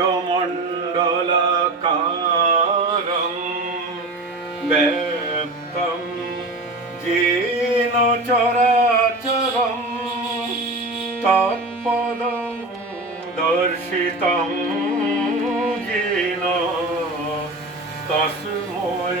মুণ্ডমণ্ডলাকারং ব্যক্তং যেন চরাচরং তৎপদং দর্শিতং যেন তস্মৈ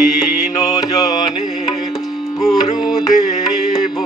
দীন জনে গুরুদেব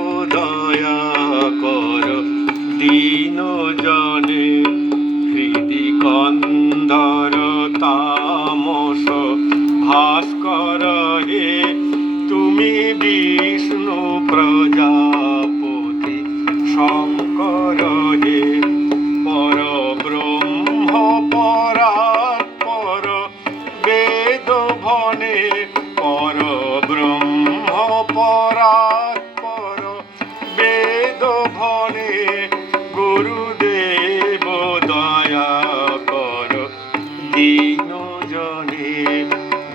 দীন জনে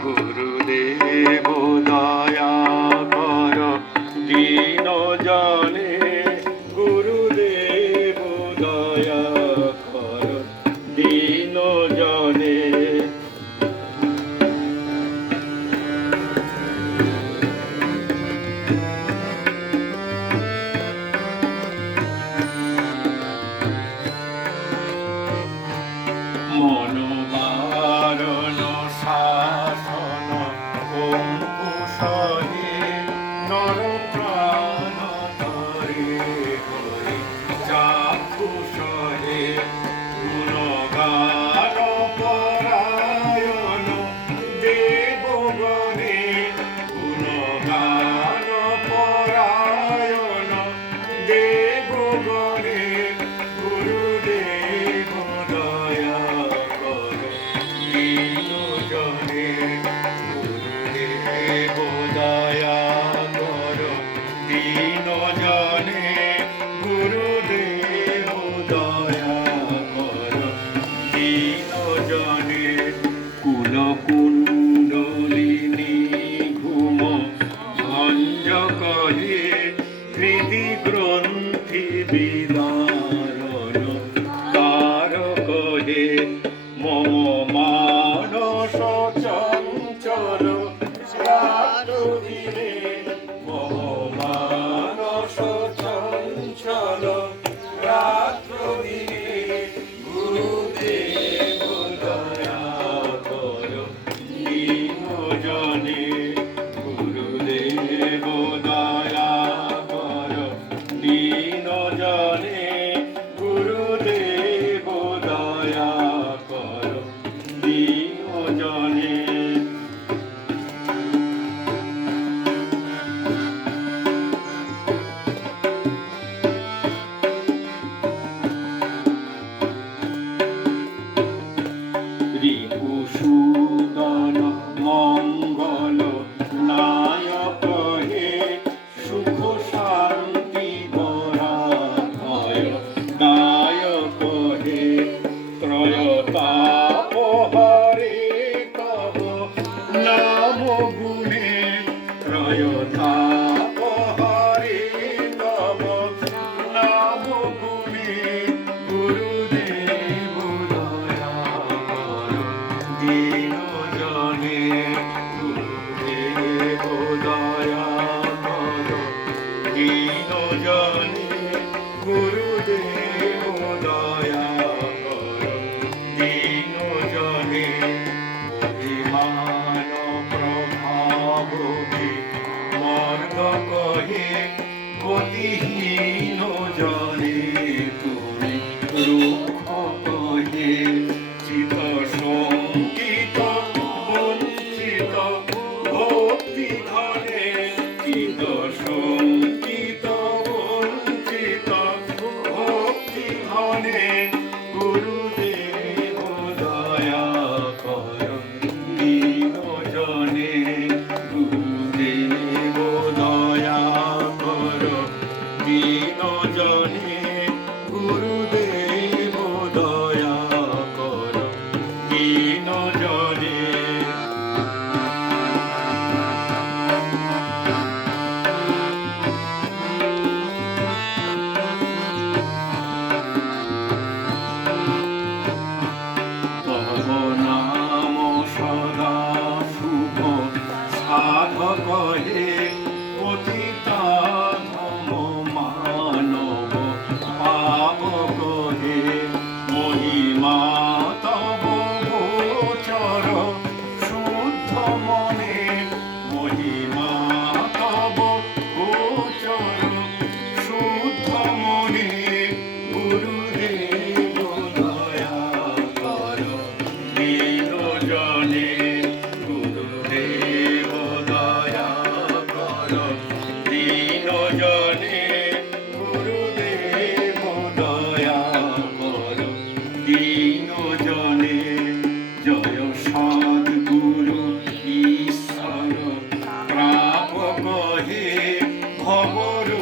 গুরুদেব দয়া কর। দীন জনে গুরুদেব দয়া কর। দীন জনে Guru. দীন amor.